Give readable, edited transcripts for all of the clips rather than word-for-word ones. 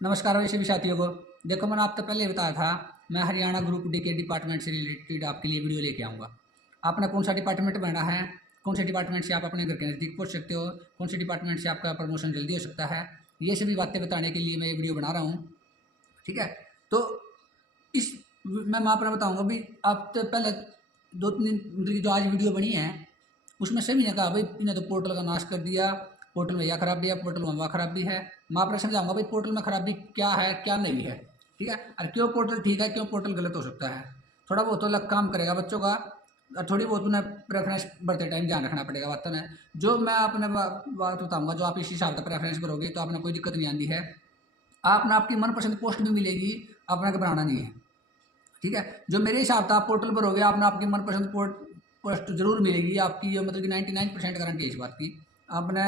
नमस्कार वैसे भी साथियों को। देखो, मैंने आपको पहले ही बताया था मैं हरियाणा ग्रुप डी के डिपार्टमेंट से रिलेटेड आपके लिए वीडियो लेके आऊँगा। आपने कौन सा डिपार्टमेंट बनना है, कौन से डिपार्टमेंट से आप अपने घर के नज़दीक पहुँच सकते हो, कौन से डिपार्टमेंट से आपका प्रमोशन जल्दी हो सकता है, ये सभी बातें बताने के लिए मैं ये वीडियो बना रहा हूँ। ठीक है। तो इस मैं आपको बताऊँगा भी। आप तो पहले दो तीन मतलब की जो आज वीडियो बनी है उसमें सभी ने कहा भाई इन्हें तो पोर्टल का नाश कर दिया, पोर्टल में यह खराबी है, पोर्टल में वह खराबी है। मैं आपको समझाऊंगा भाई पोर्टल में खराबी क्या है क्या नहीं है। ठीक है। और क्यों पोर्टल ठीक है, क्यों पोर्टल गलत हो सकता है। थोड़ा बहुत तो लग काम करेगा बच्चों का, और थोड़ी बहुत उन्हें प्रेफरेंस बढ़ते टाइम ध्यान रखना पड़ेगा बातों ने। जो मैं आपने बात बताऊंगा, जो आप इस हिसाब से प्रेफरेंस करोगे तो आपने कोई दिक्कत नहीं आती है। आपने आपकी मनपसंद पोस्ट भी मिलेगी, आपने घबराना नहीं है। ठीक है। जो मेरे हिसाब से आप पोर्टल पर हो गया, आपने आपकी मनपसंद पोस्ट जरूर मिलेगी आपकी, ये मतलब कि 99% गारंटी है इस बात की। आपने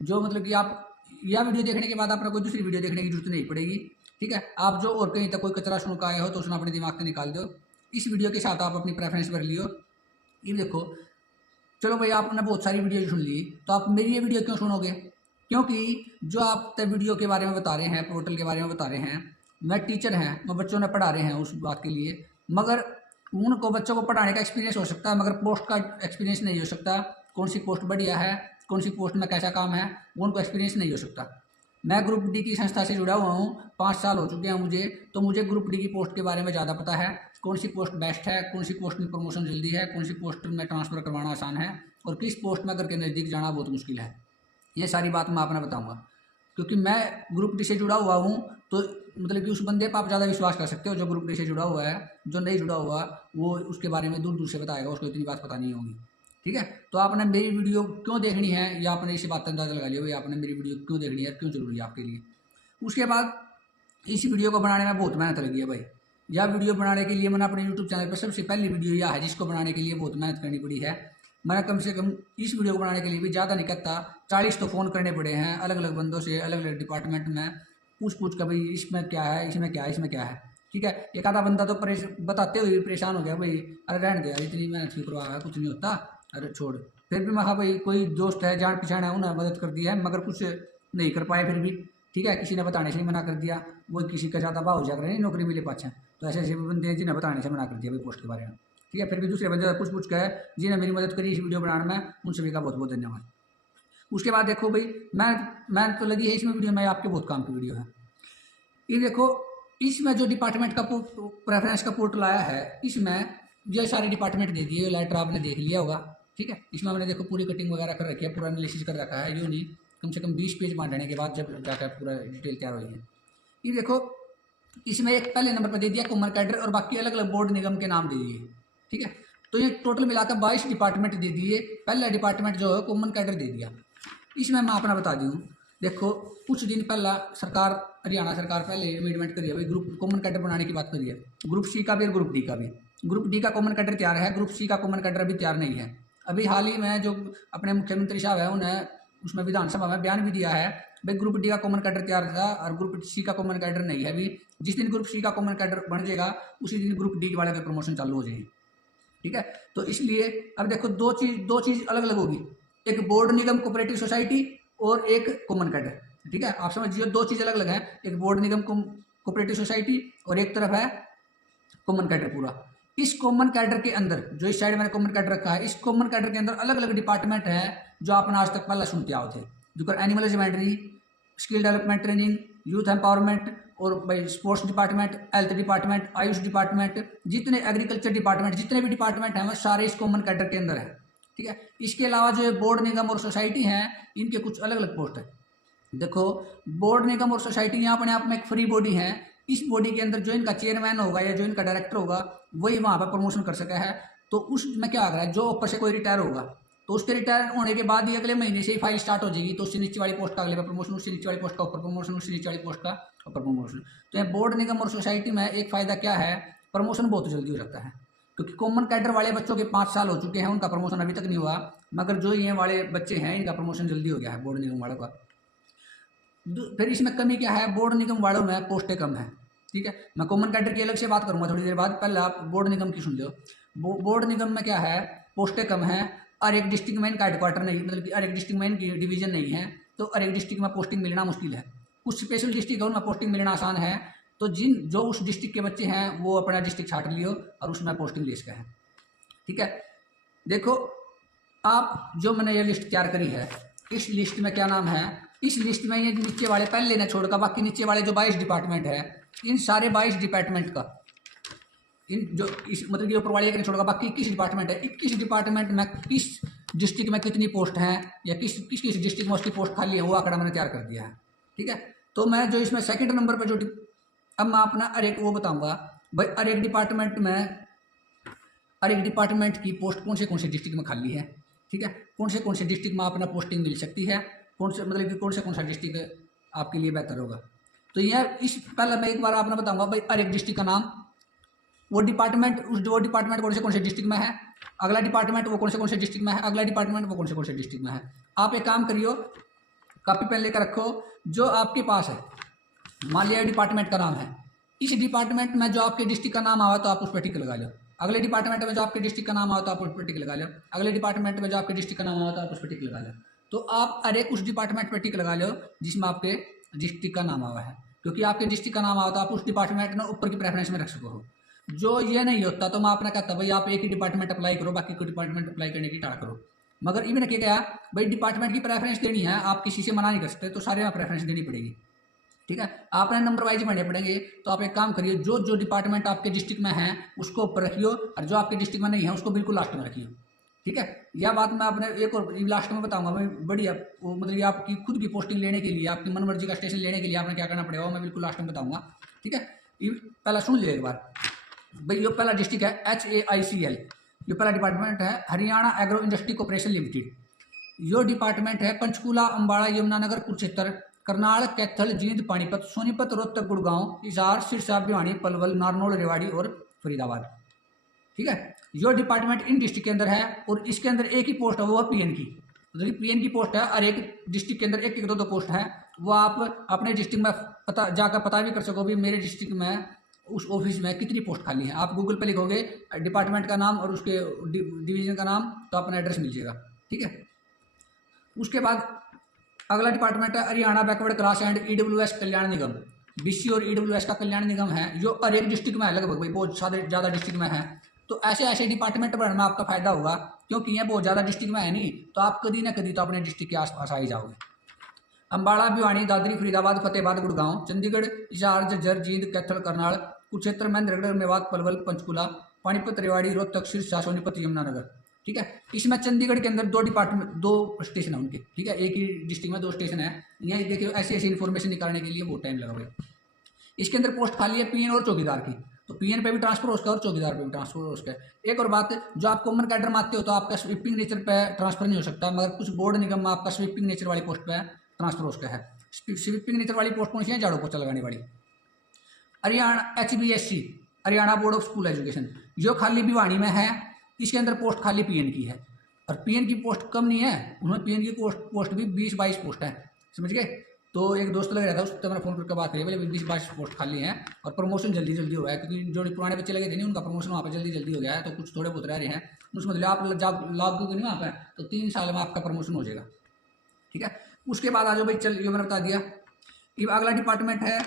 जो मतलब कि आप यह वीडियो देखने के बाद आपने कोई दूसरी वीडियो देखने की जरूरत नहीं पड़ेगी। ठीक है। आप जो और कहीं तक कोई कचरा सुन का आए हो तो उसने अपने दिमाग से निकाल दो। इस वीडियो के साथ आप अपनी प्रेफरेंस भर लियो। ये देखो, चलो भाई आपने बहुत सारी वीडियो सुन ली, तो आप मेरी ये वीडियो क्यों सुनोगे? क्योंकि जो आप वीडियो के बारे में बता रहे हैं, पोर्टल के बारे में बता रहे हैं, मैं टीचर हैं, मैं बच्चों ने पढ़ा रहे हैं उस बात के लिए। मगर उनको बच्चों को पढ़ाने का एक्सपीरियंस हो सकता है, मगर पोस्ट का एक्सपीरियंस नहीं हो सकता। कौन सी पोस्ट बढ़िया है, कौन सी पोस्ट में कैसा काम है, वो उनको एक्सपीरियंस नहीं हो सकता। मैं ग्रुप डी की संस्था से जुड़ा हुआ हूँ, 5 साल हो चुके हैं मुझे, तो मुझे ग्रुप डी की पोस्ट के बारे में ज़्यादा पता है। कौन सी पोस्ट बेस्ट है, कौन सी पोस्ट में प्रमोशन जल्दी है, कौन सी पोस्ट में ट्रांसफ़र करवाना आसान है, और किस पोस्ट में करके नज़दीक जाना बहुत मुश्किल है। ये सारी बात मैं आपने बताऊँगा। क्योंकि मैं ग्रुप डी से जुड़ा हुआ हूँ, तो मतलब कि उस बंदे पर आप ज़्यादा विश्वास कर सकते हो जो ग्रुप डी से जुड़ा हुआ है। जो नहीं जुड़ा हुआ वो उसके बारे में दूर दूर से बताएगा, उसको इतनी बात पता नहीं होगी। ठीक है। तो आपने मेरी वीडियो क्यों देखनी है, या आपने इसी बात का अंदाज़ा लगा लिया भाई आपने मेरी वीडियो क्यों देखनी है, क्यों जरूरी है आपके लिए। उसके बाद इस वीडियो को बनाने में बहुत मेहनत लगी है भाई। यह वीडियो बनाने के लिए मैंने अपने यूट्यूब चैनल पर सबसे पहली वीडियो यह है जिसको बनाने के लिए बहुत मेहनत करनी पड़ी है। मैंने कम से कम इस वीडियो को बनाने के लिए भी ज़्यादा नहीं करता, 40 तो फ़ोन करने पड़े हैं अलग अलग बंदों से, अलग अलग डिपार्टमेंट में पूछ कर भाई इसमें क्या है, इसमें क्या है, इसमें क्या है। ठीक है। एक आधा बंदा तो बताते हुए भी परेशान हो गया भाई, अरे रहने दे यार इतनी मेहनत क्यों करवा है, कुछ नहीं होता, अरे छोड़। फिर भी मैं कहा भाई कोई दोस्त है, जान पहचान है, उन्हें मदद कर दी है, मगर कुछ नहीं कर पाए फिर भी। ठीक है। किसी ने बताने से नहीं मना कर दिया, वो किसी का ज़्यादा भाव जाकर नहीं नौकरी मिले पाछा। तो ऐसे ऐसे बंदे हैं जिन्हें बताने से मना कर दिया भाई पोस्ट के बारे में। ठीक है। फिर भी दूसरे बंदे पूछ के जिन्हें मेरी मदद करी इस वीडियो बनाने में, उन सभी का बहुत बहुत धन्यवाद। उसके बाद देखो भाई, मैं तो लगी है इसमें वीडियो में, आपके बहुत काम की वीडियो है। ये देखो, इसमें जो डिपार्टमेंट का प्रेफरेंस का पोर्टल आया है, इसमें ये सारे डिपार्टमेंट दे दिए, लेटर आपने देख लिया होगा। ठीक है। इसमें हमने देखो पूरी कटिंग वगैरह कर रखी है, पूरा एनालिसिस कर रखा है, यूँ नहीं कम से कम 20 पेज बांटने के बाद जब जाकर पूरा डिटेल तैयार हुई है। ये देखो, इसमें एक पहले नंबर पर दे दिया कॉमन कैडर, और बाकी अलग अलग बोर्ड निगम के नाम दे दिए। ठीक है। तो ये टोटल मिलाकर 22 डिपार्टमेंट दे दिए। पहला डिपार्टमेंट जो है कॉमन कैडर दे दिया। इसमें मैं अपना बता दूँ, देखो कुछ दिन पहला सरकार, हरियाणा सरकार पहले अमेंडमेंट करी है भाई, ग्रुप कॉमन कैडर बनाने की बात करी है, ग्रुप सी का भी और ग्रुप डी का भी। ग्रुप डी का कॉमन कैडर तैयार है, ग्रुप सी का कॉमन कैडर अभी तैयार नहीं है। अभी हाल ही में जो अपने मुख्यमंत्री साहब है उन्हें उसमें विधानसभा में बयान भी दिया है भाई ग्रुप डी का कॉमन कैडर तैयार था और ग्रुप सी का कॉमन कैडर नहीं है अभी। जिस दिन ग्रुप सी का कॉमन कैडर बन जाएगा उसी दिन ग्रुप डी वाले का प्रमोशन चालू हो जाएगी। ठीक है। तो इसलिए अब देखो दो चीज अलग अलग होगी, एक बोर्ड निगम कोऑपरेटिव सोसाइटी और एक कॉमन कैडर। ठीक है। आप समझिए दो चीज अलग अलग है, एक बोर्ड निगम कोऑपरेटिव सोसाइटी और एक तरफ है कॉमन कैडर पूरा। इस कॉमन कैडर के अंदर जो इस साइड मैंने कॉमन कैडर रखा है, इस कॉमन कैडर के अंदर अलग अलग डिपार्टमेंट है जो आपने आज तक पहले सुनते आओ थे, जो animal husbandry, skill development training, youth empowerment, और भाई sports department, health department, Ayush department, जितने एग्रीकल्चर डिपार्टमेंट, जितने भी डिपार्टमेंट हैं वो सारे इस कॉमन कैडर के अंदर है। ठीक है। इसके अलावा जो बोर्ड निगम और सोसाइटी हैं इनके कुछ अलग अलग पोस्ट है। देखो, बोर्ड निगम और सोसाइटी यहाँ अपने आप में एक फ्री बॉडी है। इस बॉडी के अंदर जो इनका चेयरमैन होगा या जो इनका डायरेक्टर होगा वही वहाँ पर प्रमोशन कर सका है। तो उसमें क्या आ रहा है, जो ऊपर से कोई रिटायर होगा तो उसके रिटायर होने के बाद ही अगले महीने से ही फाइल स्टार्ट हो जाएगी, तो उससे नीचे वाली पोस्ट का अगले प्रमोशन, उससे नीचे वाली पोस्ट का ऊपर प्रमोशन, उससे नीचे वाली पोस्ट का ऊपर प्रमोशन। तो ये बोर्ड निगम और सोसाइटी में एक फ़ायदा क्या है, प्रमोशन बहुत जल्दी हो जाता है। क्योंकि कॉमन कैडर वाले बच्चों के 5 साल हो चुके हैं, उनका प्रमोशन अभी तक नहीं हुआ, मगर जो ये वाले बच्चे हैं इनका प्रमोशन जल्दी हो गया है बोर्ड निगम वालों का। फिर इसमें कमी क्या है, बोर्ड निगम वालों में पोस्टें कम है। ठीक है। मैं कॉमन कैडर की अलग से बात करूंगा थोड़ी देर बाद, पहले आप बोर्ड निगम की सुन लो। बोर्ड निगम में क्या है, पोस्टें कम है, और एक डिस्ट्रिक्ट में इनका हेडक्वार्टर नहीं, मतलब कि हर एक डिस्ट्रिक्ट में इनकी डिवीजन नहीं है, तो हर एक डिस्ट्रिक्ट में पोस्टिंग मिलना मुश्किल है। कुछ स्पेशल डिस्ट्रिक्ट है उनमें पोस्टिंग मिलना आसान है, तो जो उस डिस्ट्रिक्ट के बच्चे हैं वो अपना डिस्ट्रिक्ट छाट लियो और उसमें पोस्टिंग ले सके हैं। ठीक है, देखो आप जो मैंने ये लिस्ट तैयार करी है, इस लिस्ट में क्या नाम है, इस लिस्ट में ये नीचे वाले पहले ने छोड़कर बाकी नीचे वाले जो 22 डिपार्टमेंट है, इन सारे 22 डिपार्टमेंट का इन जो इस मतलब ये ऊपर वाले ने छोड़कर बाकी 21 डिपार्टमेंट है, 21 डिपार्टमेंट में किस डिस्ट्रिक्ट में कितनी पोस्ट हैं या किस किस किस डिस्ट्रिक्ट में उसकी पोस्ट खाली है वो आंकड़ा मैंने तैयार कर दिया है। ठीक है, तो मैं जो इसमें सेकंड नंबर पर जो अब मैं अपना हर एक वो बताऊंगा भाई, हर एक डिपार्टमेंट में हर एक डिपार्टमेंट की पोस्ट कौन से डिस्ट्रिक्ट में खाली है। ठीक है, कौन से डिस्ट्रिक्ट में अपना पोस्टिंग मिल सकती है, कौन सा डिस्ट्रिक्ट आपके लिए बेहतर होगा। तो यह इस पहले मैं एक बार आपने बताऊंगा भाई हर एक डिस्ट्रिक्ट का नाम, वो डिपार्टमेंट कौन से डिस्ट्रिक्ट में है, अगला डिपार्टमेंट वो कौन से डिस्ट्रिक्ट में है, अगला डिपार्टमेंट वो कौन से डिस्ट्रिक्ट में है। आप एक काम करियो, कॉपी पेन लेकर रखो, जो आपके पास है मान लिया डिपार्टमेंट का नाम है, इस डिपार्टमेंट में जो आपके डिस्ट्रिक्ट का नाम आवा तो आप उस पर टिक लगा लो, अगले डिपार्टमेंट में जो आपके डिस्ट्रिक्ट का नाम आवा तो आप उस पर टिक लगा लो, अगले डिपार्टमेंट में जो आपके डिस्ट्रिक्ट का नाम आवा तो आप उस पर टिक लगा लो। तो आप हर एक उस डिपार्टमेंट पर टिक लगा लो जिसमें आपके डिस्ट्रिक्ट का नाम आवा है, क्योंकि आपके डिस्ट्रिक्ट का नाम आवा तो आप उस डिपार्टमेंट में ऊपर की प्रेफरेंस में रख सको हो। जो ये नहीं होता तो मैं आपने कहता भाई आप एक ही डिपार्टमेंट अप्लाई करो, बाकी कोई डिपार्टमेंट अप्लाई करने की टाल करो। मगर इवन क्या क्या भाई डिपार्टमेंट की प्रेफरेंस देनी है, आप किसी से मना नहीं कर सकते, तो सारे में प्रेफरेंस देनी पड़ेगी। ठीक है, आपने नंबर वाइज पढ़ने पड़ेंगे, तो आप एक काम करिए, जो डिपार्टमेंट आपके डिस्ट्रिक्ट में है उसको ऊपर रखियो और जो आपके डिस्ट्रिक्ट में नहीं है उसको बिल्कुल लास्ट में रखियो। ठीक है, यह बात मैं आपने एक और लास्ट में बताऊंगा मैं, बढ़िया वो मतलब आपकी खुद की पोस्टिंग लेने के लिए, आपकी मनमर्जी का स्टेशन लेने के लिए आपने क्या करना पड़ेगा मैं बिल्कुल लास्ट में बताऊंगा। ठीक है, पहला सुन लिया एक बार भाई, ये पहला डिस्ट्रिक्ट है HAICL, ये पहला डिपार्टमेंट है Haryana agro industry corporation limited. यो डिपार्टमेंट है पंचकूला, अम्बाड़ा, यमुनानगर, कुरुक्षेत्र, करनाल, कैथल, जींद, पानीपत, सोनीपत, रोहतक, गुड़गांव, हिसार, सिरसा, भिवानी, पलवल, नारनौल, रेवाड़ी और फरीदाबाद। ठीक है, यो डिपार्टमेंट इन डिस्ट्रिक्ट के अंदर है और इसके अंदर एक ही पोस्ट है, वो है PN की। तो PN की पोस्ट है, और एक डिस्ट्रिक्ट के अंदर एक एक दो पोस्ट है, वो आप अपने डिस्ट्रिक्ट में जाकर पता भी कर सको भी मेरे डिस्ट्रिक्ट में उस ऑफिस में कितनी पोस्ट खाली है। आप गूगल पे लिखोगे डिपार्टमेंट का नाम और उसके डिवीजन का नाम तो अपना एड्रेस मिल जाएगा। ठीक है, उसके बाद अगला डिपार्टमेंट है Haryana backward class and EWS Kalyan Nigam. BC और EWS का कल्याण निगम है, जो हर एक डिस्ट्रिक्ट में है लगभग भाई, बहुत ज़्यादा डिस्ट्रिक्ट में है। तो ऐसे डिपार्टमेंट बढ़ने में आपका फायदा होगा, क्योंकि ये बहुत ज़्यादा डिस्ट्रिक्ट में है नहीं, तो आप कभी ना कभी तो अपने डिस्ट्रिक्ट के आसपास आ ही जाओगे। अम्बाड़ा, भिवानी, दादरी, फरीदाबाद, फतेहाबाद, गुड़गांव, चंडीगढ़, हिसार, झज्जर, जींद, कैथल, करनाल, कुरुक्षेत्र, महेंद्रगढ़, मेवात, पलवल, पंचकूला, पानीपत, रेवाड़ी, रोहतक, सिरसा, सोनीपत, यमुनानगर। ठीक है, इसमें चंडीगढ़ के अंदर दो स्टेशन है उनके। ठीक है, एक ही डिस्ट्रिक्ट में 2 स्टेशन है। ये देखिए ऐसी इन्फॉर्मेशन निकालने के लिए बहुत टाइम लगा भाई। इसके अंदर पोस्ट खाली है PN और चौकीदार की, तो PN पे भी ट्रांसफर हो सकता है और चौकीदार पे भी ट्रांसफर हो सकता है। एक और बात, जो आप कॉमन कैडर में आते हो तो आपका स्वीपिंग नेचर पे ट्रांसफर नहीं हो सकता, मगर कुछ बोर्ड निगम में आपका स्वीपिंग नेचर वाली पोस्ट पे ट्रांसफर हो सकता है। स्वीपिंग नेचर वाली पोस्ट कौन सी है, झाड़ू पोछा लगाने वाली। Haryana HBSC, Haryana board of school education, जो खाली भिवानी में है, इसके अंदर पोस्ट खाली PN की है, और PN की पोस्ट कम नहीं है, उन्होंने PN की पोस्ट भी 20-22 पोस्ट है, समझ गए। तो एक दोस्त लग रहा था, उससे मैंने फोन करके बात करी, बोले 20-22 पोस्ट खाली हैं और प्रमोशन जल्दी हो गया है, क्योंकि जो पुराने बच्चे लगे थे नहीं उनका प्रमोशन वहाँ पे जल्दी हो गया है, तो कुछ थोड़े बहुत रह रहे हैं उसमें, मतलब आप जब लागू नहीं वहाँ पर तो 3 साल में आपका प्रमोशन हो जाएगा। ठीक है, उसके बाद आ जाओ भाई, चल ये मैंने बता दिया। अगला डिपार्टमेंट है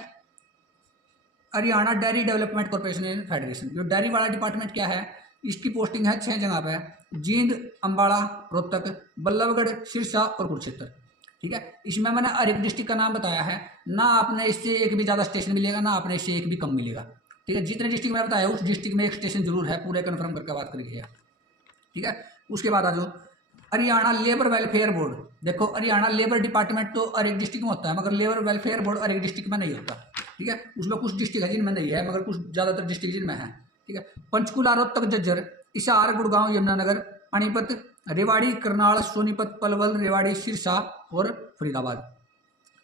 Haryana dairy development corporation and federation. जो डेयरी वाला डिपार्टमेंट क्या है, इसकी पोस्टिंग है 6 जगह पे, जींद, अम्बाड़ा, रोहतक, बल्लभगढ़, सिरसा और कुरुक्षेत्र। ठीक है, इसमें मैंने हर एक डिस्ट्रिक्ट का नाम बताया है, ना आपने इससे एक भी ज़्यादा स्टेशन मिलेगा, ना आपने इससे एक भी कम मिलेगा। ठीक है, जितने डिस्ट्रिक्ट में बताया उस डिस्ट्रिक्ट में एक स्टेशन जरूर है, पूरे कन्फर्म करके बात करिए। ठीक है, उसके बाद आ जाओ हरियाणा लेबर वेलफेयर बोर्ड। देखो हरियाणा लेबर डिपार्टमेंट तो हर एक डिस्ट्रिक्ट में होता है, मगर लेबर वेलफेयर बोर्ड हर एक डिस्ट्रिक्ट में नहीं होता। ठीक है, उसमें कुछ डिस्ट्रिक्ट है जिनमें नहीं है, मगर कुछ ज़्यादातर डिस्ट्रिक्ट जिनमें है। ठीक है, पंचकूला, रोहतक, झज्जर, हिसार, गुड़गांव, यमुनानगर, पानीपत, रेवाड़ी, करनाल, सोनीपत, पलवल, रेवाड़ी, सिरसा और फरीदाबाद।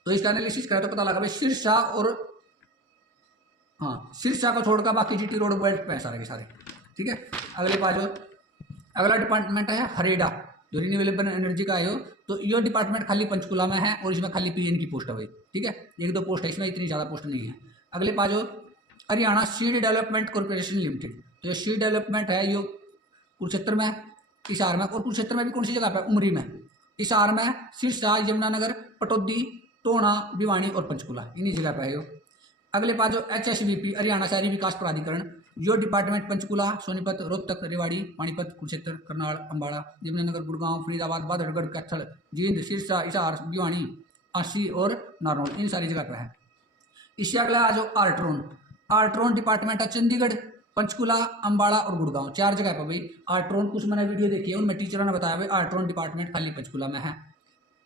तो इसका एनालिसिस करें तो पता लगा भाई सिरसा और सिरसा को छोड़कर बाकी GT रोड बेल्ट पे सारे के सारे। ठीक है, अगले पास अगला डिपार्टमेंट है हरेडा, जो रिन्यूएबल एनर्जी का है। तो ये डिपार्टमेंट खाली पंचकूला में है और इसमें खाली PN की पोस्ट है भाई। ठीक है, 1-2 पोस्ट है इसमें, इतनी ज़्यादा पोस्ट नहीं है। अगले पास Haryana seed development corporation limited. तो ये सीड डेवलपमेंट है, ये कुरुक्षेत्र में, हिसार में, और कुरुक्षेत्र में भी कौन सी जगह पे, उमरी में, हिसार में, सिरसा, यमुनानगर, पटौदी, टोना, भिवानी और पंचकुला, इन्हीं जगह पे है यो। अगले पास जो HSVP हरियाणा शहरी विकास प्राधिकरण, जो डिपार्टमेंट पंचकुला, सोनीपत, रोहतक, रेवाड़ी, पानीपत, कुरुक्षेत्र, करनाल, अम्बाड़ा, यमुनानगर, गुड़गांव, फरीदाबाद, बादरगढ़, कैथल, जींद, सिरसा, हिसार, भिवानी, आसी और नारनौल, इन सारी जगह पर है। इससे अगला आ जो आर्ट्रोन, आर्ट्रोन डिपार्टमेंट है चंडीगढ़, पंचकुला, अम्बाड़ा और गुड़गांव, 4 जगह पर भाई। आर्ट्रोन कुछ मैंने वीडियो देखी है, उनमें टीचरों ने बताया भाई आर्ट्रोन डिपार्टमेंट खाली पंचकुला में है।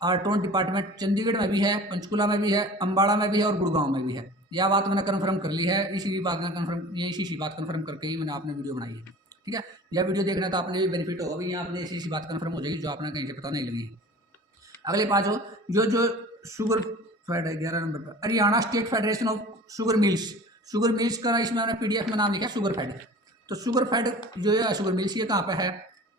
आर्ट्रोन डिपार्टमेंट चंडीगढ़ में भी है, पंचकुला में भी है, अम्बाड़ा में भी है और गुड़गांव में भी है। यह बात मैंने कन्फर्म कर ली है, इसी बात कन्फर्म करके ही मैंने आपने वीडियो बनाई है। ठीक है, यह वीडियो देखना तो आपने भी बेनिफिट होगा, भाई यहाँ आपने इसी बात कन्फर्म हो जाएगी जो आपने कहीं से पता नहीं लगी है। अगले पाँच हो जो शुगर फेड है 11 नंबर पर, Haryana state federation of sugar mills. Sugar mills का इसमें मैंने PDF में नाम लिखा है शुगर फेड। तो शुगर फेड जो है शुगर मिल्स, ये कहाँ पर है?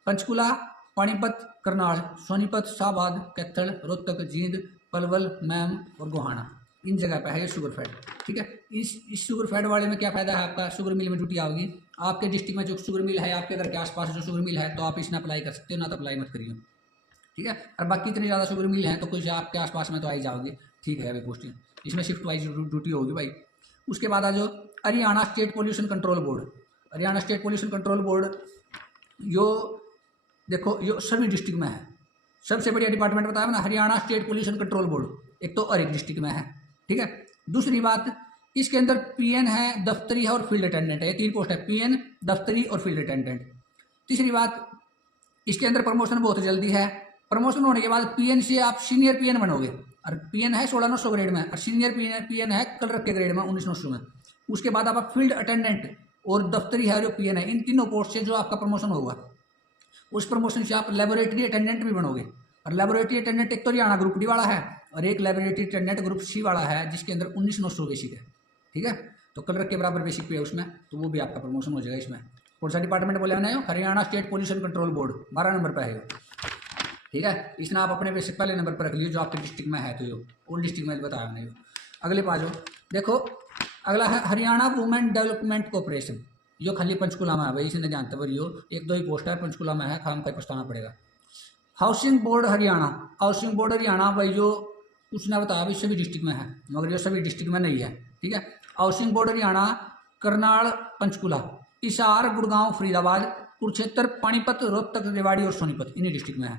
पंचकुला, पानीपत, करनाल, सोनीपत, शाहबाद, कैथल, रोहतक, जींद, पलवल, मैम और गोहाना, इन जगह पे है ये शुगर फैड। ठीक है, इस शुगर फैड वाले में क्या फायदा है आपका? शुगर मिल में ड्यूटी आओगी आपके डिस्ट्रिक्ट में, जो शुगर मिल है आपके घर के आसपास जो शुगर मिल है तो आप इसमें अप्लाई कर सकते हो, ना तो अप्लाई मत करिए। ठीक है, और बाकी इतनी ज़्यादा शुगर मिल हैं तो कुछ आपके आसपास में तो आई जाओगे। ठीक है भाई, पोस्टिंग इसमें शिफ्ट वाइज ड्यूटी होगी भाई। उसके बाद आ जो Haryana state pollution control board. Haryana state pollution control board यो देखो यो सभी डिस्ट्रिक्ट में है। सबसे बढ़िया डिपार्टमेंट बताया ना, Haryana state pollution control board, एक तो हर एक डिस्ट्रिक्ट में है। ठीक है, दूसरी बात इसके अंदर PN है, दफ्तरी है और फील्ड अटेंडेंट है, ये 3 पोस्ट है, PN, दफ्तरी और फील्ड अटेंडेंट। तीसरी बात इसके अंदर प्रमोशन बहुत जल्दी है। प्रमोशन होने के बाद PN से आप सीनियर PN बनोगे, और PN है 16,900 ग्रेड में, और सीनियर PN है कल रख के ग्रेड में 19,900 में। उसके बाद आप फील्ड अटेंडेंट और दफ्तरी है जो PN है, इन तीनों पोस्ट से जो आपका प्रमोशन होगा उस प्रमोशन से आप लेबोरेटरी अटेंडेंट भी बनोगे। और लेबोरेटरी अटेंडेंट एक तो हरियाणा ग्रुप D वाला है और एक लेबोरेटरी अटेंडेंट ग्रुप C वाला है, जिसके अंदर 19,900 बेसिक है। ठीक है, तो कलर के बराबर बेसिक पे है उसमें, तो वो भी आपका प्रमोशन हो जाएगा इसमें। कौन सा डिपार्टमेंट बोले मैंने? Haryana state pollution control board, 12 number पर है। ठीक है, इसने आप अपने बेसिक पहले नंबर पर रख लियो जो आपके डिस्ट्रिक्ट में है, तो यो उन डिस्ट्रिक्ट में बताया मैंने। अगले पाँच हो देखो, अगला है हरियाणा वुमेन डेवलपमेंट कॉर्पोरेशन, जो खाली पंचकुला में है भाई, इसने जानते हो यो 1-2 ही पोस्ट है, पंचकुला में है, खाम का पछताना पड़ेगा। Housing board Haryana, housing board Haryana भाई जो उसने बताया भाई सभी डिस्ट्रिक्ट में है, मगर जो सभी डिस्ट्रिक्ट में नहीं है। ठीक है, हाउसिंग बोर्ड हरियाणा करनाल, पंचकुला, हिसार, गुड़गांव, फरीदाबाद, कुरुक्षेत्र, पानीपत, रोहतक, रेवाड़ी और सोनीपत, इन्हीं डिस्ट्रिक्ट में है।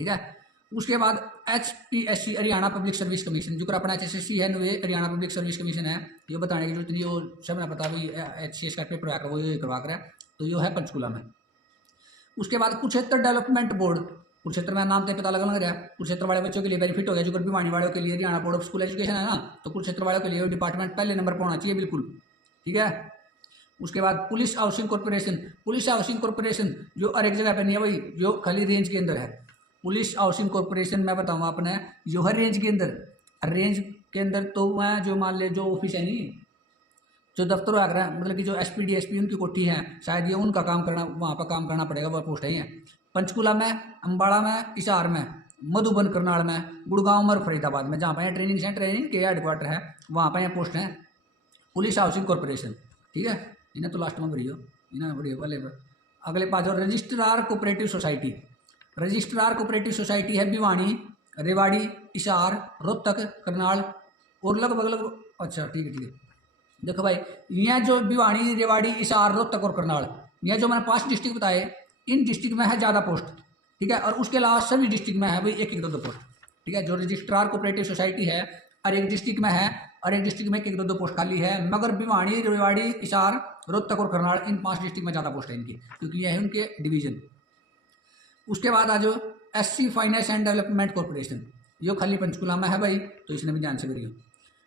ठीक है, उसके बाद HPSC Haryana public service commission, जो अपना HSSC है वे हरियाणा पब्लिक सर्विस कमीशन है, ये बताने की जरूरत नहीं, वो सब ना पता भाई HCS का पेपर आकर वो ये करवा कर है, तो ये है पंचकुला में। उसके बाद कुरुक्षेत्र डेवलपमेंट बोर्ड, कुरुक्षेत्र में नाम तो पता लग रहा है, कुरुक्षेत्र वाले बच्चों के लिए बेनिफिट हो गया, जो भिवानी वालों के लिए Haryana board of school education है ना, तो कुरुक्षेत्र वालों के लिए डिपार्टमेंट पहले नंबर पर होना चाहिए बिल्कुल। ठीक है, उसके बाद police housing corporation, police housing corporation जो हर एक जगह पर नहीं है भाई, जो खाली रेंज के अंदर है। पुलिस हाउसिंग कॉर्पोरेशन मैं बताऊँ आपने, जो हर रेंज के अंदर तो मैं जो मान ले जो ऑफिस है नहीं, जो दफ्तर आगरा मतलब कि जो SP DSP उनकी कोठी है, शायद ये उनका काम करना, वहाँ पर काम करना पड़ेगा, वह पोस्ट है। पंचकुला में, अम्बाड़ा में, हिसार में, मधुबन, करनाल में, गुड़गांव में और फरीदाबाद में, जहाँ पर ट्रेनिंग सेंटर, ट्रेनिंग के हेडक्वार्टर है, वहाँ पर यहाँ पोस्ट है पुलिस हाउसिंग कॉर्पोरेशन। ठीक है, इन्हें तो लास्ट में भरियो, इन्हें भरियो पहले पर। अगले पाँच और registrar cooperative society, registrar cooperative society है भिवानी, रेवाड़ी, हिसार, रोहतक, करनाल और लगभग अच्छा ठीक है। देखो भाई, यहाँ जो भिवानी, रेवाड़ी, हिसार, रोहतक और करनाल, यह जो मैंने 5 डिस्ट्रिक्ट बताए, इन डिस्ट्रिक्ट में है ज़्यादा पोस्ट। ठीक है, और उसके अलावा सभी डिस्ट्रिक्ट में है भाई 1-1, 2-2 पोस्ट। ठीक है, जो रजिस्ट्रार कोऑपरेटिव सोसाइटी है हर एक डिस्ट्रिक्ट में है, और एक डिस्ट्रिक्ट में 1-1, 2-2 पोस्ट खाली है, मगर भिवानी, रेवाड़ी, हिसार, रोहतक और करनाल, इन 5 डिस्ट्रिक्ट में ज़्यादा पोस्ट है इनकी, क्योंकि यह है उनके डिवीजन। उसके बाद आ जो SC finance and development corporation, यो खाली पंचकुला में है भाई, तो इसने भी ध्यान से करिए।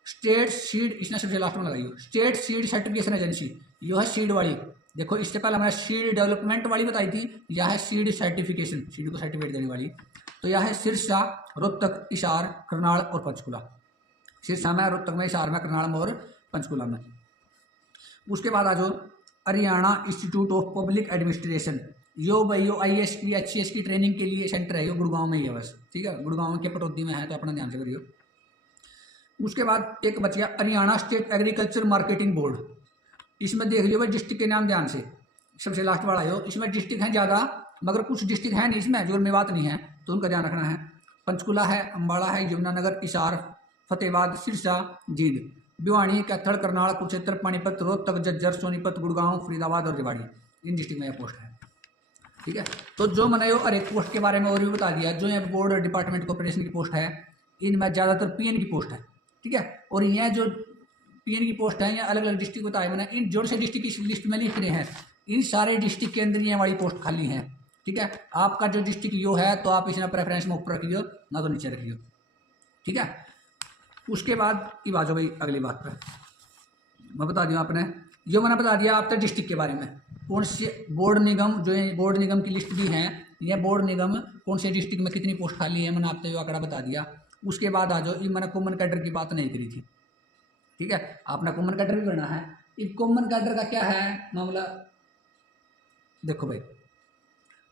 स्टेट सीड, इसने सबसे लास्ट में लगाई, स्टेट सीड सर्टिफिकेशन एजेंसी, यो है सीड वाली। देखो इससे पहले मैंने सीड डेवलपमेंट वाली बताई थी, यह है सीड सर्टिफिकेशन, सीड को सर्टिफिकेट देने वाली। तो यह है सिरसा, रोहतक, हिसार, करनाल और पंचकुला। सिरसा में, रोहतक में, हिसार में, करनाल में और पंचकुला में। उसके बाद आ जो Haryana institute of public administration, यो भाई यो IAS की HCS की ट्रेनिंग के लिए सेंटर है, यो गुड़गांव में ही है बस। ठीक है, गुड़गांव के पटौदी में है, तो अपना ध्यान से करियो। उसके बाद एक बच गया Haryana state agriculture marketing board, इसमें देख लियो भाई डिस्ट्रिक्ट के नाम ध्यान से, सबसे लास्ट वाला है, इसमें डिस्ट्रिक्ट हैं ज़्यादा, मगर कुछ डिस्ट्रिक्ट है नहीं इसमें जो मेवात नहीं है, तो उनका ध्यान रखना है। पंचकुला है, अम्बाड़ा है, यमुनानगर, हिसार, फतेहाबाद, सिरसा, जींद, भिवानी, कैथल, करनाल, कुरुक्षेत्र, पानीपत, रोहतक, झज्जर, सोनीपत, गुड़गांव, फरीदाबाद और रेवाड़ी, इन डिस्ट्रिक्ट में यह पोस्ट है। ठीक है, तो जो मैंने हर एक पोस्ट के बारे में और भी बता दिया। जो ये बोर्ड डिपार्टमेंट कोऑपरेशन की पोस्ट है, इनमें ज़्यादातर पीएन की पोस्ट है। ठीक है, और यह जो पीएन की पोस्ट है, यह अलग अलग डिस्ट्रिक्ट बताए मैंने। इन जो से डिस्ट्रिक्ट इस लिस्ट में लिख रहे हैं, इन सारे डिस्ट्रिक्ट के अंदर ये वाली पोस्ट खाली है। ठीक है, आपका जो डिस्ट्रिक्ट यो है तो आप इसमें प्रेफरेंस में ऊपर रखियो, ना तो नीचे रखियो। ठीक है, उसके बाद ये बात हो गई अगली बात पर। मैं बता दूँ आपने, जो मैंने बता दिया आपका डिस्ट्रिक्ट के बारे में, कौन से बोर्ड निगम, जो बोर्ड निगम की लिस्ट भी है, यह बोर्ड निगम कौन से डिस्ट्रिक्ट में कितनी पोस्ट खाली है, मैंने आपको जो आंकड़ा बता दिया। उसके बाद आ जाओ, ये मैंने कॉमन कैडर की बात नहीं करी थी। ठीक है, आपने कॉमन कैडर भी करना है। ये कॉमन कैडर का क्या है मामला, देखो भाई,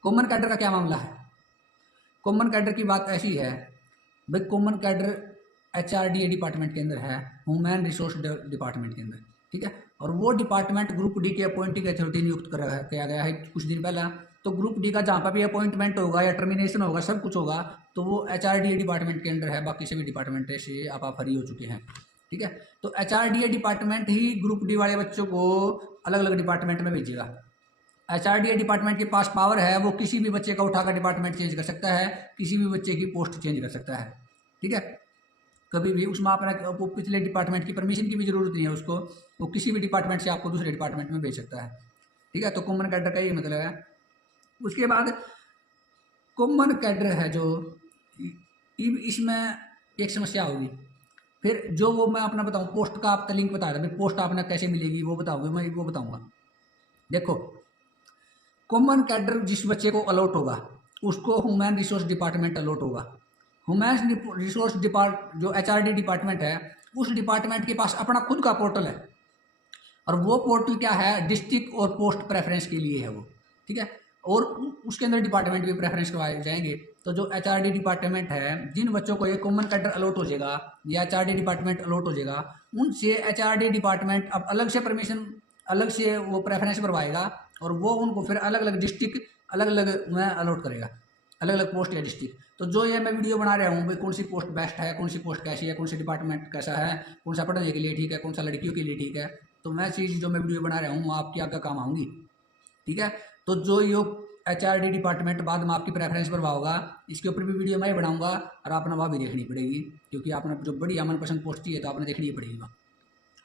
कॉमन कैडर का क्या मामला है। कॉमन कैडर की बात ऐसी है भाई, कॉमन कैडर HRDA डिपार्टमेंट के अंदर है, ह्यूमन रिसोर्स डिपार्टमेंट के अंदर। ठीक है, और वो डिपार्टमेंट ग्रुप डी के अपॉइंटिंग अथॉरिटी नियुक्त किया गया है कुछ दिन पहला। तो ग्रुप डी का जहाँ पर भी अपॉइंटमेंट होगा या टर्मिनेशन होगा, सब कुछ होगा, तो वो HRDA डिपार्टमेंट के अंदर है। बाकी सभी डिपार्टमेंट से आप फ्री हो चुके हैं। ठीक है, तो HRDA डिपार्टमेंट ही ग्रुप डी वाले बच्चों को अलग अलग डिपार्टमेंट में भेजेगा। HRDA डिपार्टमेंट के पास पावर है, वो किसी भी बच्चे का उठाकर डिपार्टमेंट चेंज कर सकता है, किसी भी बच्चे की पोस्ट चेंज कर सकता है। ठीक है, कभी भी उसमें अपना पिछले डिपार्टमेंट की परमिशन की भी जरूरत नहीं है उसको, वो किसी भी डिपार्टमेंट से आपको दूसरे डिपार्टमेंट में भेज सकता है। ठीक है, तो कॉमन कैडर का ये मतलब है। उसके बाद कॉमन कैडर है जो, इसमें एक समस्या होगी। फिर जो वो मैं अपना बताऊँ, पोस्ट का आपका लिंक बताया था, फिर पोस्ट आपने कैसे मिलेगी वो बताऊँगा, मैं वो बताऊँगा। देखो, कॉमन कैडर जिस बच्चे को अलॉट होगा उसको ह्यूमन रिसोर्स डिपार्टमेंट अलॉट होगा। ह्यूमन रिसोर्स जो HRD डिपार्टमेंट है, उस डिपार्टमेंट के पास अपना खुद का पोर्टल है, और वो पोर्टल क्या है, डिस्ट्रिक्ट और पोस्ट प्रेफरेंस के लिए है वो। ठीक है, और उसके अंदर डिपार्टमेंट भी प्रेफरेंस करवाए जाएंगे। तो जो HRD डिपार्टमेंट है, जिन बच्चों को ये कॉमन कैडर अलॉट हो जाएगा या HRD डिपार्टमेंट अलॉट हो जाएगा, उनसे HRD डिपार्टमेंट अब अलग से परमिशन, अलग से वो प्रेफरेंस करवाएगा, और वो उनको फिर अलग अलग डिस्ट्रिक्ट अलग अलग में अलॉट करेगा, अलग अलग पोस्ट या डिस्ट्रिक्ट। तो जो ये मैं वीडियो बना रहा हूँ भाई, कौन सी पोस्ट बेस्ट है, कौन सी पोस्ट कैसी है, कौन सी डिपार्टमेंट कैसा है, कौन सा पढ़ने के लिए ठीक है, कौन सा लड़कियों के लिए ठीक है, तो मैं चीज़ जो मैं वीडियो बना रहा हूँ वो आपकी आगे काम आऊँगी। ठीक है, तो जो ये HRD डिपार्टमेंट बाद में आपकी प्रेफरेंस पर होगा, इसके ऊपर भी वीडियो मैं ही बनाऊँगा, और आपने वहाँ भी देखनी पड़ेगी, क्योंकि आपने जो बड़ी मनपसंद पोस्ट चाहिए तो आपने देखनी ही पड़ेगी वहाँ।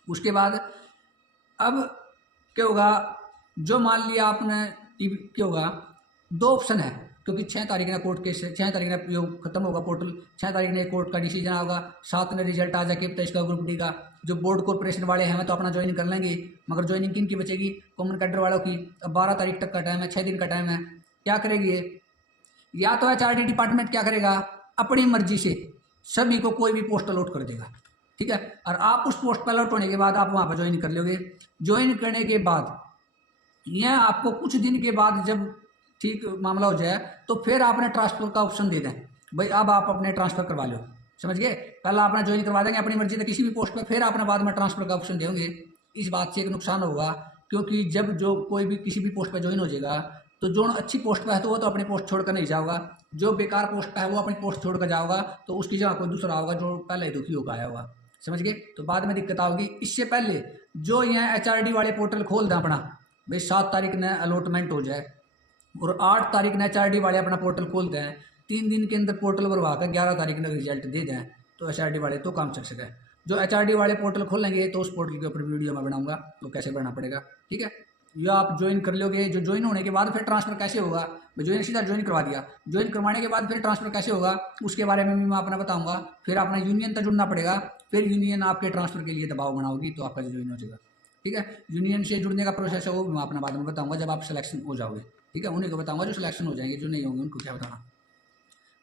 उसके बाद अब क्या होगा, जो मान लिया आपने, क्या होगा, दो ऑप्शन है, क्योंकि 6 तारीख ने कोर्ट केस, 6 तारीख ने जो खत्म होगा पोर्टल, 6 तारीख ने कोर्ट का डिसीजन होगा, 7 ने रिजल्ट आ जाके तो इसका ग्रुप डी का जो बोर्ड कॉर्पोरेशन वाले हैं तो अपना ज्वाइनिंग कर लेंगे, मगर ज्वाइनिंग किन की बचेगी, कॉमन कैडर वालों की। अब 12 तारीख तक का टाइम है, 6 दिन का टाइम है। क्या करेगी ये, या तो HRD डिपार्टमेंट क्या करेगा, अपनी मर्जी से सभी को कोई भी पोस्ट अलॉट कर देगा। ठीक है, और आप उस पोस्ट पर अलॉट होने के बाद आप वहाँ पर ज्वाइन कर लोगे। ज्वाइन करने के बाद यह आपको कुछ दिन के बाद जब ठीक मामला हो जाए तो फिर आपने ट्रांसफ़र का ऑप्शन दे दें, भाई अब आप अपने ट्रांसफ़र करवा लो। समझ गए, पहले आपने ज्वाइन करवा देंगे अपनी मर्जी से किसी भी पोस्ट पर, फिर आपने बाद में ट्रांसफ़र का ऑप्शन देंगे। इस बात से एक नुकसान होगा, क्योंकि जब जो कोई भी किसी भी पोस्ट पर ज्वाइन हो जाएगा तो जो अच्छी पोस्ट पर है तो वो तो अपनी पोस्ट छोड़कर नहीं जाओगा, जो बेकार पोस्ट पर है वो अपनी पोस्ट छोड़कर जाओगा, तो उसकी जगह कोई दूसरा होगा जो पहले ही दुखी होकर आया होगा। समझ गए, तो बाद में दिक्कत आओगी। इससे पहले जो यहाँ HRD वाले पोर्टल खोल दें अपना, भाई 7 तारीख ने अलॉटमेंट हो जाए और 8 तारीख ने HRD वाले अपना पोर्टल खोल दें, 3 दिन के अंदर पोर्टल भरवा कर 11 तारीख ने रिजल्ट दे दें, तो HRD वाले तो काम चल सके। जो HRD वाले पोर्टल खोलेंगे तो उस पोर्टल के ऊपर वीडियो मैं बनाऊंगा, तो कैसे भरना पड़ेगा। ठीक है, या आप ज्वाइन कर लोगे, जो ज्वाइन होने के बाद फिर ट्रांसफ़र कैसे होगा, ज्वाइन सीधा ज्वाइन करवा दिया, ज्वाइन करवाने के बाद फिर ट्रांसफ़र कैसे होगा उसके बारे में भी मैं अपना बताऊंगा। फिर आपने यूनियन तक जुड़ना पड़ेगा, फिर यूनियन आपके ट्रांसफ़र के लिए दबाव बनाओगी तो आपका ज्वाइन हो जाएगा। ठीक है, यूनियन से जुड़ने का प्रोसेस है वो मैं अपना बाद में बताऊंगा जब आप सिलेक्शन हो जाओगे। ठीक है, उन्हीं को बताऊंगा जो सिलेक्शन हो जाएंगे, जो नहीं होंगे उनको क्या बताना।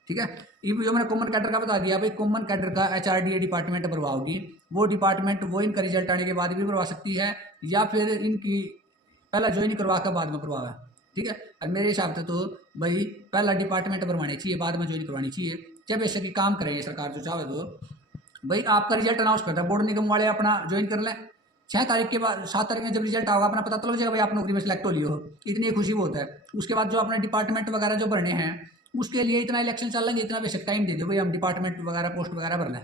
ठीक है, ये जो मैंने कॉमन कैडर का बता दिया, भाई कॉमन कैडर का HRDA डिपार्टमेंट भरवाओगी, वो डिपार्टमेंट वो इनका रिजल्ट आने के बाद भी भरवा सकती है, या फिर इनकी पहला ज्वाइन करवा कर बाद में करवावा। ठीक है, और मेरे हिसाब से तो भाई पहला डिपार्टमेंट भरवानी चाहिए, बाद में ज्वाइन करवानी चाहिए। जब ऐसे कि काम करेंगे सरकार जो चाहे तो भाई आपका रिजल्ट अनाउंस करता है, बोर्ड निगम वाले अपना ज्वाइन कर लें, 6 तारीख के बाद 7 तारीख में जब रिजल्ट आएगा अपना पता तो लग जाएगा भाई आप नौकरी में सेलेक्ट हो लियो हो, इतनी खुशी होता है। उसके बाद जो अपने डिपार्टमेंट वगैरह जो भरने हैं उसके लिए इतना इलेक्शन चल लेंगे, इतना बेशक टाइम दे दो भाई हम डिपार्टमेंट वगैरह पोस्ट वगैरह भर लें।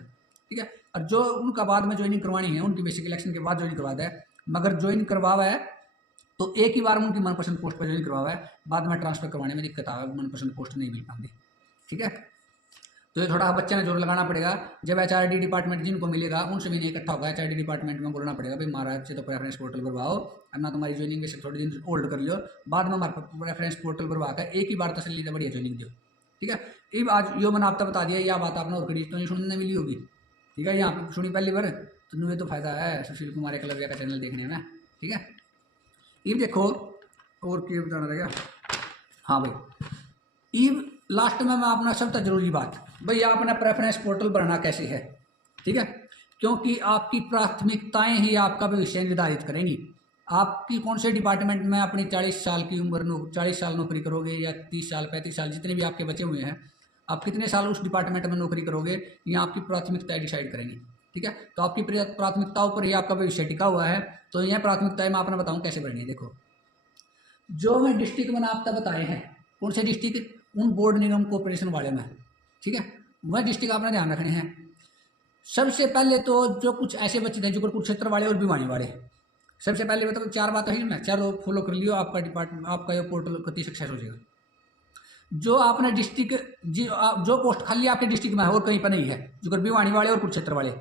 ठीक है। और जो उनका बाद में ज्वाइनिंग करवानी है उनकी बेसिक इलेक्शन के बाद ज्वाइन करवाता है, मगर ज्वाइन करवावा है तो एक ही बार में उनकी मनपसंद पोस्ट पर ज्वाइन करवावा है, बाद में ट्रांसफर करवाने में दिक्कत आवे, मनपसंद पोस्ट नहीं मिल पाती, ठीक है। तो ये थोड़ा बच्चे ने जोर लगाना पड़ेगा। जब एचआरडी डिपार्टमेंट जिनको मिलेगा उनसे भी नहीं इकट्ठा होगा, एचआरडी डिपार्टमेंट में बोलना पड़ेगा भाई महाराज से तो प्रेफरेंस पोर्टल भरवाओ, अब ना तुम्हारी ज्वाइनिंग वैसे थोड़े दिन होल्ड कर लियो, बाद में हमारे प्रेफरेंस पोर्टल भरवा कर एक ही बार तसल्ली से बढ़िया ज्वाइनिंग दो, ठीक है। ये आज यो मैंने आपको बता दिया, यह बात आपने और कड़ी तो नहीं सुनने मिली होगी, ठीक है। यहाँ पे सुनी पहली बार तो तुम्हें तो फायदा है सुशील कुमार एकलव्य का चैनल देखने में, ठीक है। ये देखो और क्या बताना रहेगा, हाँ भाई ये लास्ट में मैं अपना सबसे जरूरी बात, भाई आपने प्रेफरेंस पोर्टल भरना कैसे है, ठीक है, क्योंकि आपकी प्राथमिकताएं ही आपका भविष्य निर्धारित करेंगी। आपकी कौन से डिपार्टमेंट में अपनी 40 साल की उम्र 40 साल नौकरी करोगे या 30 साल 35 साल जितने भी आपके बचे हुए हैं, आप कितने साल उस डिपार्टमेंट में नौकरी करोगे ये आपकी प्राथमिकताएं डिसाइड करेंगी, ठीक है। तो आपकी प्राथमिकताओं पर ही आपका भविष्य टिका हुआ है। तो यह प्राथमिकताएं मैं आपने बताऊँ कैसे भरनी है। देखो जो मैं डिस्ट्रिक्ट मैंने आपको बताए हैं, कौन से डिस्ट्रिक्ट, उन बोर्ड निगम कॉर्पोरेशन वाले में, ठीक है, वह डिस्ट्रिक्ट आपने ध्यान रखने हैं। सबसे पहले तो जो कुछ ऐसे बच्चे थे जो कुरुक्षेत्र वाले और भिवानी वाले, सबसे पहले मतलब 4 बात है ना, चारों फॉलो कर लियो, आपका डिपार्टमेंट आपका ये पोर्टल कति सक्सेस हो जाएगा। जो आपने डिस्ट्रिक्ट जो पोस्ट खाली आपके डिस्ट्रिक्ट में है और कहीं पर नहीं है, जो भिवानी वाले और कुरुक्षेत्र वाले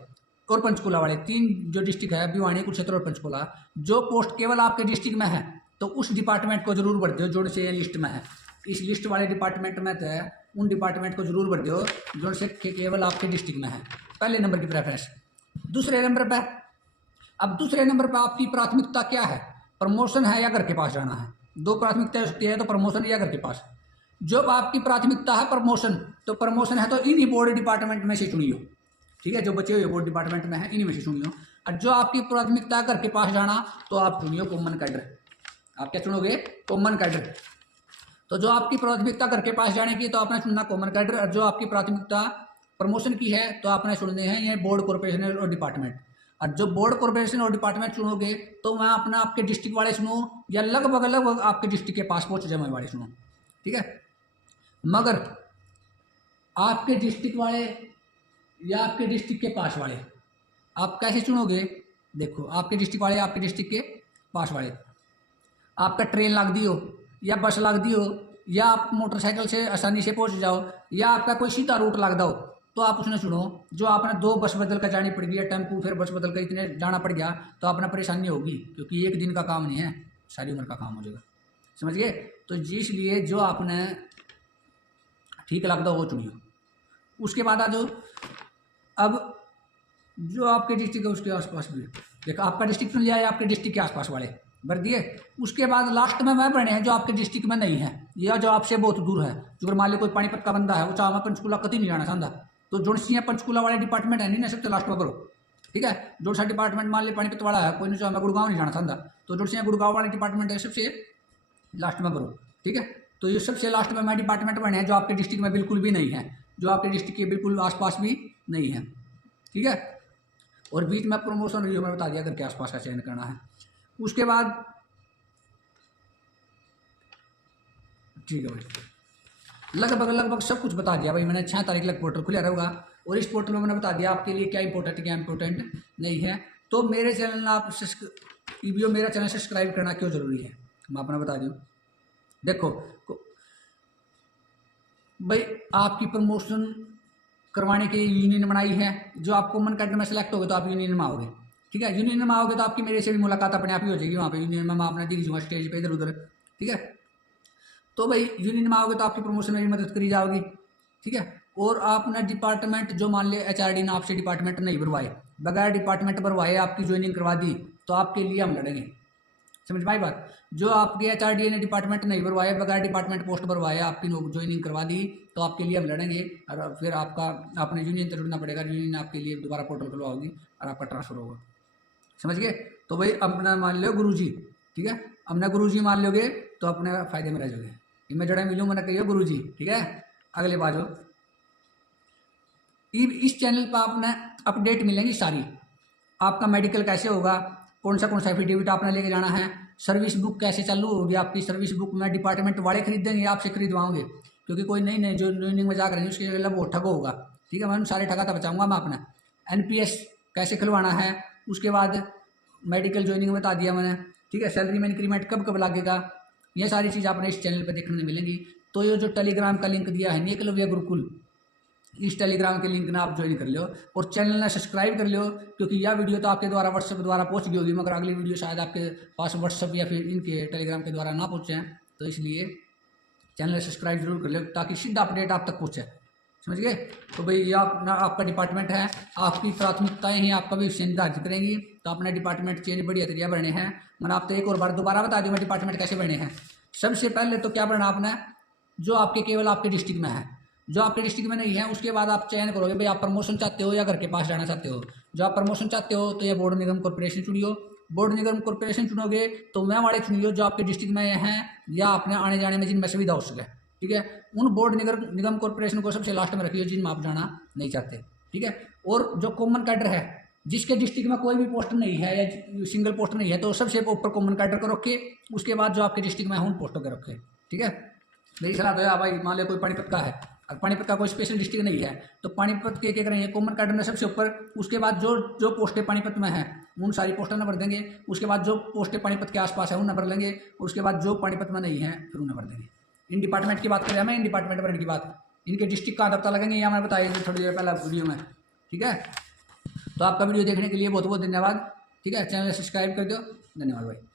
और पंचकुला वाले 3 जो डिस्ट्रिक्ट है, भिवानी कुरुक्षेत्र और पंचकुला, जो पोस्ट केवल आपके डिस्ट्रिक्ट में है तो उस डिपार्टमेंट को जरूर भर दो जो से ये लिस्ट में है। इस लिस्ट वाले डिपार्टमेंट में तो है, उन डिपार्टमेंट को जरूर भर दो जो से केवल आपके डिस्ट्रिक्ट में है, पहले नंबर की प्रेफरेंस। दूसरे नंबर पर, अब दूसरे नंबर पर आपकी प्राथमिकता क्या है, प्रमोशन है या घर के पास जाना है। 2 प्राथमिकता हो सकती है, तो प्रमोशन या घर के पास। जब आपकी प्राथमिकता है प्रमोशन, तो प्रमोशन है तो इन्हीं बोर्ड डिपार्टमेंट में से चुनियो, ठीक है, जो बचे हुए बोर्ड डिपार्टमेंट में है इन्हीं में से चुनियो। और जो आपकी प्राथमिकता है घर के पास जाना, तो आप चुनियो कॉमन कैडर। आप क्या चुनोगे, कॉमन कैडर। तो जो आपकी प्राथमिकता घर के पास जाने की तो आपने चुनना कॉमन कैडर, और जो आपकी प्राथमिकता प्रमोशन की है तो आपने चुनने हैं ये बोर्ड कॉर्पोरेशन और डिपार्टमेंट। और जो बोर्ड कॉर्पोरेशन और डिपार्टमेंट चुनोगे तो वहाँ अपना आपके डिस्ट्रिक्ट वाले सुनो या लगभग आपके डिस्ट्रिक्ट के पास पहुँच जाए वाले सुनो, ठीक है। मगर आपके डिस्ट्रिक्ट वाले या आपके डिस्ट्रिक्ट के पास वाले आप कैसे चुनोगे, देखो आपके डिस्ट्रिक्ट वाले आपके डिस्ट्रिक्ट के पास वाले, आपका ट्रेन लग दी हो या बस लग दी हो या आप मोटरसाइकिल से आसानी से पहुंच जाओ या आपका कोई सीधा रूट लग दो, तो आप उसने चुनो। जो आपने 2 बस बदल कर जानी पड़ गई या टेम्पू फिर बस बदल कर इतने जाना पड़ गया तो आपने परेशानी होगी, क्योंकि एक दिन का काम नहीं है, सारी उम्र का काम हो जाएगा, समझ गए। तो इसलिए जो आपने ठीक लगता हो वो चुनियो। उसके बाद आ जाओ, अब जो आपके डिस्ट्रिक्ट है उसके आसपास भी देखो, आपका डिस्ट्रिक्ट चुन लिया है, आपके डिस्ट्रिक्ट के आसपास वाले भर दिए। उसके बाद लास्ट में वह भरने हैं जो आपके डिस्ट्रिक्ट में नहीं है या जो आपसे बहुत दूर है। जो अगर मान लो कोई पानीपत का बंदा है, वो चाहे पंचकूला कभी नहीं जाना चाहता, तो जो सी पंचकूला वाले डिपार्टमेंट है नहीं ना, सबसे लास्ट में करो, ठीक है। जो सा डिपार्टमेंट मान लो पानीपत वाला है, कोई नहीं चाहे मैं गुड़गांव नहीं जाना चाहता, तो जो सी गुड़गांव वाले डिपार्टमेंट है सबसे लास्ट में करो, ठीक है। तो ये सबसे लास्ट में मैं डिपार्टमेंट बने हैं जो आपके डिस्ट्रिक्ट में बिल्कुल भी नहीं है, जो आपके डिस्ट्रिक्ट के बिल्कुल आसपास भी नहीं है, ठीक है। और बीच में प्रमोशन रिव्यू में बता दिया करके आसपास का चयन करना है। उसके बाद ठीक है भाई, लगभग सब कुछ बता दिया भाई मैंने। 6 तारीख तक पोर्टल खुला रहेगा और इस पोर्टल में मैंने बता दिया आपके लिए क्या इंपॉर्टेंट क्या इंपॉर्टेंट नहीं है। तो मेरे चैनल आप मेरा चैनल सब्सक्राइब करना क्यों जरूरी है मैं अपना बता दूँ। देखो भाई, आपकी प्रमोशन करवाने के यूनियन बनाई है, जो आप कॉमन कैडर में सेलेक्ट होगे तो आप यूनियन में आओगे, ठीक है। यूनियन में आओगे तो आपकी मेरे से भी मुलाकात अपने आप ही हो जाएगी वहाँ पे यूनियन में, मैं अपना दिख जाऊँगा स्टेज पे इधर उधर, ठीक है। तो भाई यूनियन में आओगे तो आपकी प्रमोशन में भी मदद करी जाओगी, ठीक है। और आपने डिपार्टमेंट जो मान लिया एचआरडी ने आपसे डिपार्टमेंट नहीं भरवाए, बगैर डिपार्टमेंट भरवाए आपकी ज्वाइनिंग करवा दी, तो आपके लिए हम लड़ेंगे, समझ पाई बात। जो आपके एचआरडी ने डिपार्टमेंट नहीं भरवाए, बगैर डिपार्टमेंट पोस्ट भरवाए आपकी ज्वाइनिंग करवा दी, तो आपके लिए हम लड़ेंगे। और फिर आपका अपने यूनियन से जुड़ना पड़ेगा, यूनियन आपके लिए दोबारा पोर्टल खुलवाओगी और आपका ट्रांसफर होगा, समझ गए। तो भाई अपना मान लो गुरुजी, ठीक है, अपना गुरुजी मान लोगे तो अपने फायदे में रह जाओगे। मैं जड़ा मिलूँ मैंने कहिए गुरुजी, ठीक है। अगले बार जो इस चैनल पर आपने अपडेट मिलेंगी सारी, आपका मेडिकल कैसे होगा, कौन सा एफिडेविट आपने लेके जाना है, सर्विस बुक कैसे चालू होगी आपकी। सर्विस बुक में डिपार्टमेंट वाले खरीदेंगे, आपसे खरीदवाओगे, क्योंकि कोई नहीं जो ज्वाइनिंग में जाकर उसके अगले वो ठगो होगा, ठीक है। मैं सारे ठगाता बचाऊंगा मैं अपना। NPS कैसे खुलवाना है, उसके बाद मेडिकल ज्वाइनिंग बता दिया मैंने, ठीक है। सैलरी में इंक्रीमेंट कब कब लगेगा, ये सारी चीज़ आपने इस चैनल पर देखने मिलेंगी। तो ये जो टेलीग्राम का लिंक दिया है एकलव्य गुरुकुल, इस टेलीग्राम के लिंक ना आप ज्वाइन कर लो और चैनल ना सब्सक्राइब कर लो, क्योंकि यह वीडियो तो आपके द्वारा व्हाट्सएप द्वारा पहुंच गई होगी, मगर अगली वीडियो शायद आपके पास व्हाट्सएप या फिर इनके टेलीग्राम के द्वारा ना पहुँचे। तो इसलिए चैनल सब्सक्राइब जरूर कर लो ताकि सीधा अपडेट आप तक पहुँचे, समझ गए। तो भाई ये आपका डिपार्टमेंट है, आपकी प्राथमिकताएं ही आपका भविष्य निर्धारित करेंगी। तो अपना डिपार्टमेंट चेंज बढ़िया तरीका बढ़ने हैं। मैंने आपको एक और बार दोबारा बता दूँ मैं डिपार्टमेंट कैसे बढ़ने हैं। सबसे पहले तो क्या बढ़ना आपने, जो आपके केवल आपके डिस्ट्रिक्ट में है, जो आपके डिस्ट्रिक्ट में नहीं है उसके बाद आप चयन करोगे भाई आप प्रमोशन चाहते हो या घर के पास जाना चाहते हो। जो आप प्रमोशन चाहते हो तो ये बोर्ड निगम कॉर्पोरेशन चुनियो, बोर्ड निगम कॉर्पोरेशन चुनोगे तो मैं वाले चुनियो जो आपके डिस्ट्रिक्ट में हैं या अपने आने जाने में जिनमें सुविधा हो सके, ठीक है। उन बोर्ड निगम कॉर्पोरेशन को सबसे लास्ट में रखिए जिनमें आप जाना नहीं चाहते, ठीक है। और जो कॉमन कैडर है, जिसके डिस्ट्रिक्ट में कोई भी पोस्ट नहीं है या सिंगल पोस्ट नहीं है, तो सबसे ऊपर कॉमन कैडर को रखे, उसके बाद जो आपके डिस्ट्रिक्ट में है उन पोस्टों को रखे, ठीक है। मेरी सलाह तो है भाई, मान लिया कोई पानीपत का है, पानीपत का कोई स्पेशल डिस्ट्रिक्ट नहीं है तो पानीपत के क्या करेंगे, कॉमन कैडर में सबसे ऊपर, उसके बाद जो जो पोस्टें पानीपत में हैं उन सारी पोस्टें न भर देंगे, उसके बाद जो पोस्टें पानीपत के आसपास है उन भर लेंगे, उसके बाद जो पानीपत में नहीं है फिर उन्हें भर देंगे। इन डिपार्टमेंट की बात करें हमें, इन डिपार्टमेंट भरने की बात, इनके डिस्ट्रिक्ट का पता लगेंगे ये हमें बताइए थोड़ी देर पहले वीडियो में, ठीक है। तो आपका वीडियो देखने के लिए बहुत बहुत धन्यवाद, ठीक है। चैनल सब्सक्राइब कर दो, धन्यवाद भाई।